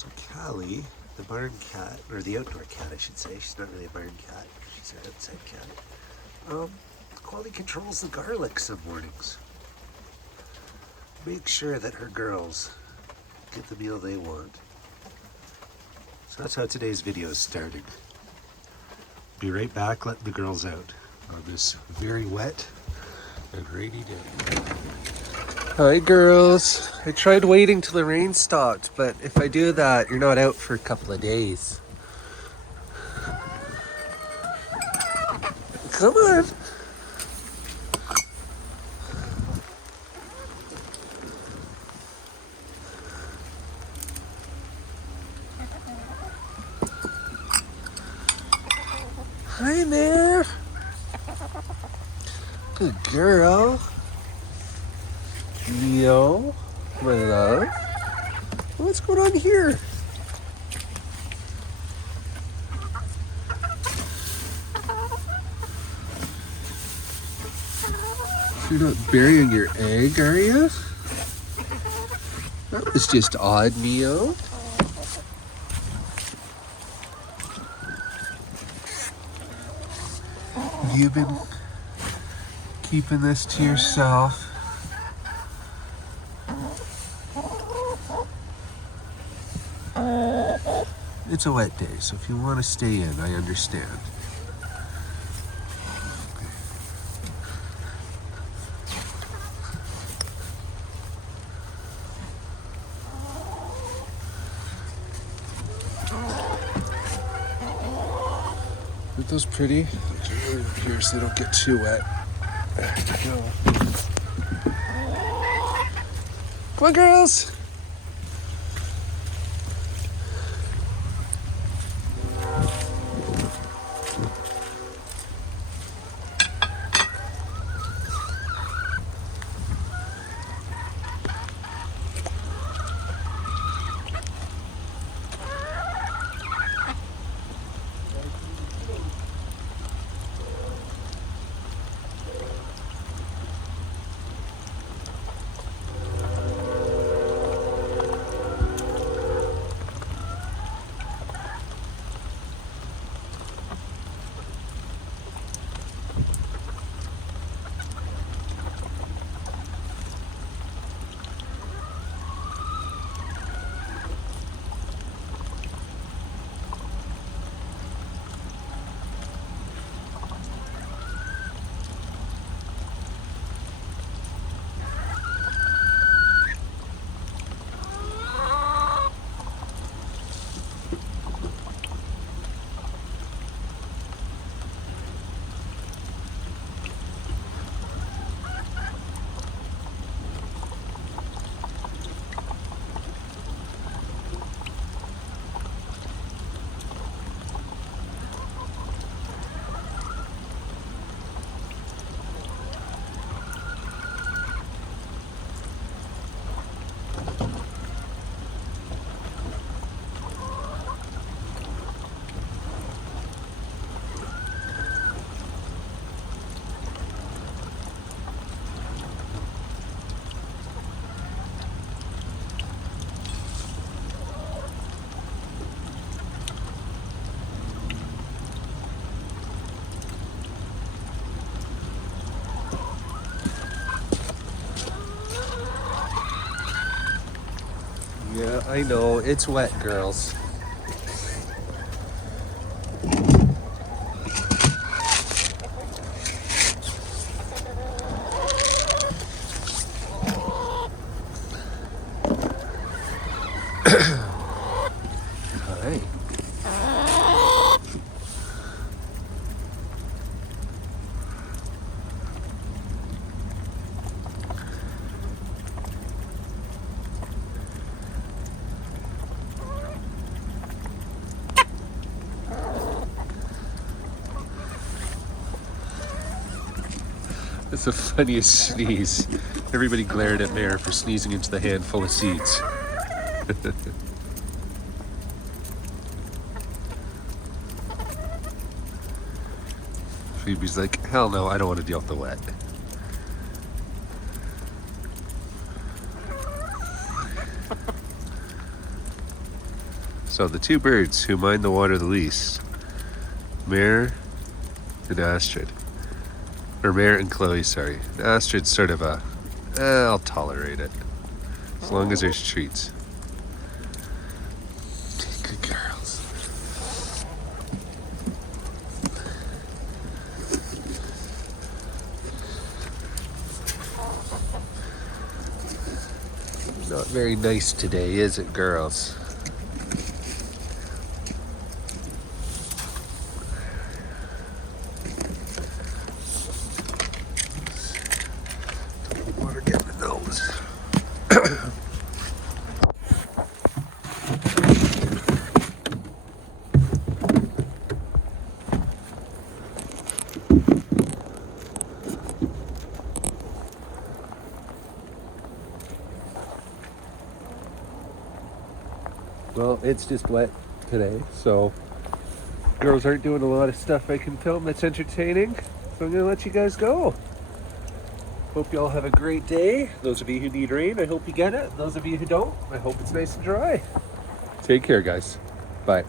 So Cali, the barn cat, or the outdoor cat I should say, she's not really a barn cat, she's an outside cat, quality controls the garlic some mornings. Make sure that her girls get the meal they want. So that's how today's video is starting. Be right back letting the girls out on this very wet and rainy day. Hi girls. I tried waiting till the rain stopped, but if I do that, you're not out for a couple of days. Come on. Hi there. Good girl. Leo, my love. What's going on here? You're not burying your egg, are you? That was just odd, Neo. Have you been keeping this to yourself? It's a wet day, so if you want to stay in, I understand. Aren't those pretty? Over here so they don't get too wet. There we go. Come on, girls! Yeah, I know. It's wet, girls. Hi. That's the funniest sneeze. Everybody glared at Mare for sneezing into the handful of seeds. Phoebe's like, hell no, I don't want to deal with the wet. So the two birds who mind the water the least, Mare and Astrid. Or Mare and Chloe, sorry. Astrid's sort of a, I'll tolerate it. As long as there's treats. Good girls. Not very nice today, is it, girls? Water getting the nose. Well, it's just wet today, so girls aren't doing a lot of stuff I can film that's entertaining, so I'm gonna let you guys go. Hope you all have a great day. Those of you who need rain, I hope you get it. Those of you who don't, I hope it's nice and dry. Take care, guys. Bye.